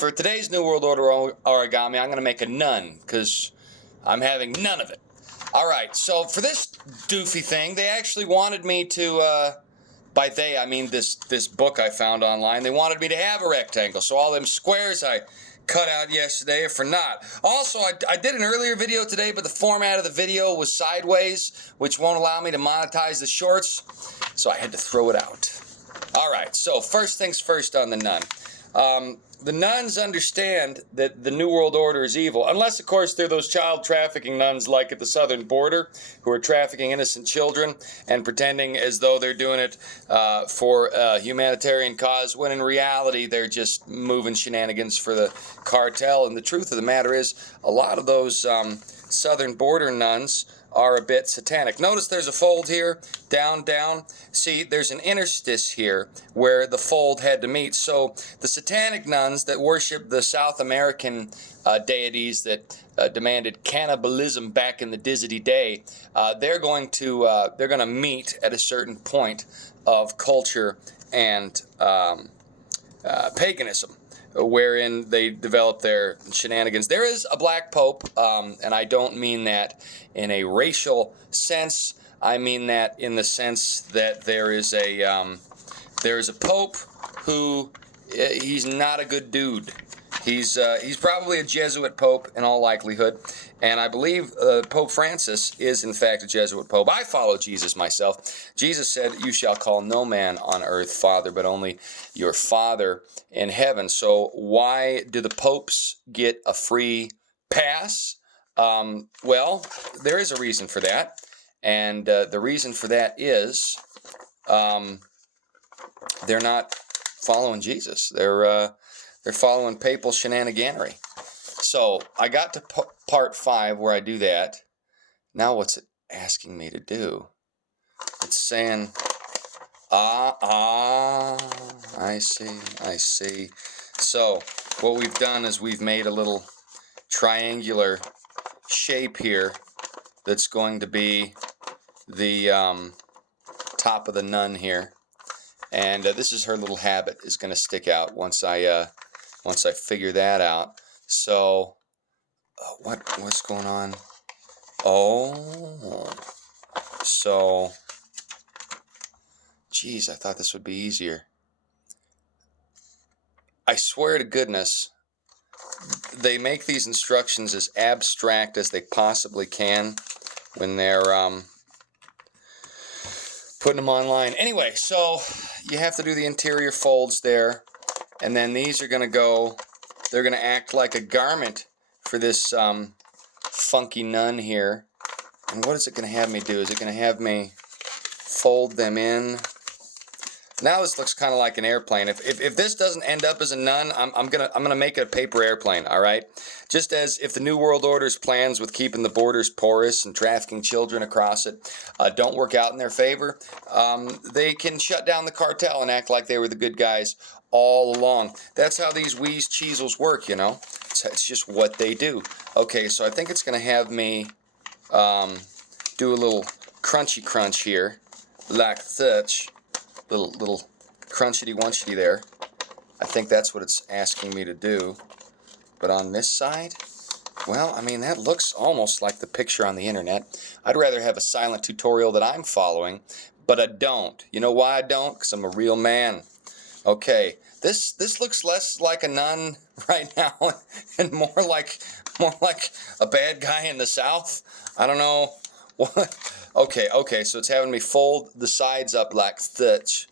for today's New World Order origami, I'm going to make a nun, because I'm having none of it. Alright, so for this doofy thing, they actually wanted me to, by they, I mean this book I found online, they wanted me to have a rectangle, so all them squares I cut out yesterday are for not. Also, I did an earlier video today, but the format of the video was sideways, which won't allow me to monetize the shorts, so I had to throw it out. Alright, so first things first on the nun. The nuns understand that the New World Order is evil, unless, of course, they're those child trafficking nuns like at the southern border who are trafficking innocent children and pretending as though they're doing it for a humanitarian cause, when in reality they're just moving shenanigans for the cartel. And the truth of the matter is, a lot of those southern border nuns are a bit satanic. Notice there's a fold here, down, down. See, there's an interstice here where the fold had to meet. So the satanic nuns that worship the South American deities that demanded cannibalism back in the Dizzity day, they're going to meet at a certain point of culture and paganism, wherein they develop their shenanigans. There is a black pope, and I don't mean that in a racial sense. I mean that in the sense that there is a pope who he's not a good dude. He's probably a Jesuit pope in all likelihood, and I believe Pope Francis is in fact a Jesuit pope. I follow Jesus myself. Jesus said, "You shall call no man on earth father, but only your Father in heaven." So why do the popes get a free pass? Well, there is a reason for that, and the reason for that is they're not following Jesus. They're following papal shenaniganery. So I got to part 5 where I do that. Now what's it asking me to do? It's saying, I see. So what we've done is we've made a little triangular shape here that's going to be the top of the nun here. And this is her little habit is going to stick out once I figure that out. So what's going on? Oh, so geez, I thought this would be easier. I swear to goodness, they make these instructions as abstract as they possibly can when they're putting them online. Anyway, so you have to do the interior folds there, and then these are going to go, they're going to act like a garment for this funky nun here. And what is it going to have me do? Is it going to have me fold them in? Now this looks kind of like an airplane. If this doesn't end up as a nun, I'm gonna make it a paper airplane. All right. Just as if the New World Order's plans with keeping the borders porous and trafficking children across it don't work out in their favor, they can shut down the cartel and act like they were the good guys all along. That's how these wheeze cheezels work, you know. It's just what they do. Okay, so I think it's gonna have me do a little crunchy crunch here, like such. Little crunchity-wunchity there. I think that's what it's asking me to do. But on this side, well, I mean, that looks almost like the picture on the internet. I'd rather have a silent tutorial that I'm following, but I don't. You know why I don't? Because I'm a real man. Okay, this looks less like a nun right now and more like a bad guy in the South. I don't know what. Okay, so it's having me fold the sides up like such.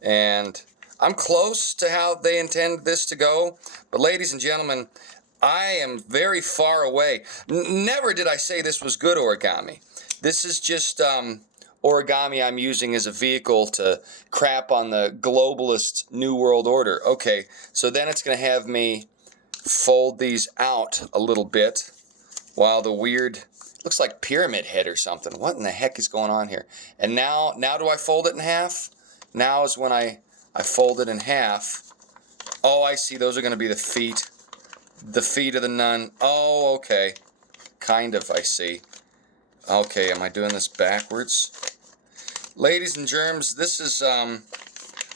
And I'm close to how they intend this to go. But ladies and gentlemen, I am very far away. Never did I say this was good origami. This is just origami I'm using as a vehicle to crap on the globalist New World Order. Okay, so then it's going to have me fold these out a little bit while the weird... looks like pyramid head or something. What in the heck is going on here? And now do I fold it in half? Now is when I fold it in half. Oh, I see. Those are going to be the feet. The feet of the nun. Oh, okay. Kind of, I see. Okay, am I doing this backwards? Ladies and germs, this is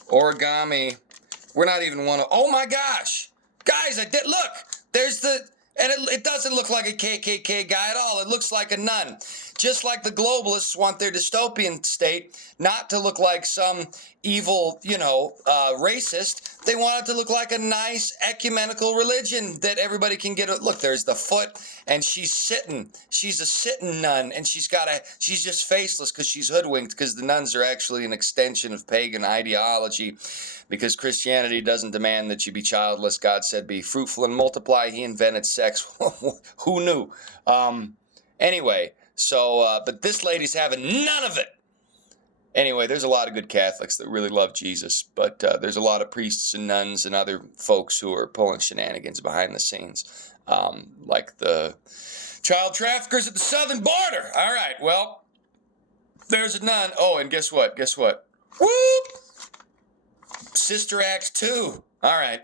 origami. We're not even one of... Oh my gosh! Guys, guys, I did look. There's the, and it doesn't look like a KKK guy at all. It looks like a nun. Just like the globalists want their dystopian state not to look like some evil, racist. They want it to look like a nice ecumenical religion that everybody can get. Look, there's the foot, and she's sitting. She's a sitting nun, and she's just faceless because she's hoodwinked, because the nuns are actually an extension of pagan ideology, because Christianity doesn't demand that you be childless. God said be fruitful and multiply. He invented sex. Who knew? Anyway, so, but this lady's having none of it. Anyway, there's a lot of good Catholics that really love Jesus, but there's a lot of priests and nuns and other folks who are pulling shenanigans behind the scenes, like the child traffickers at the southern border. All right, well, there's a nun. Oh, and guess what? Whoop! Sister Act 2. All right.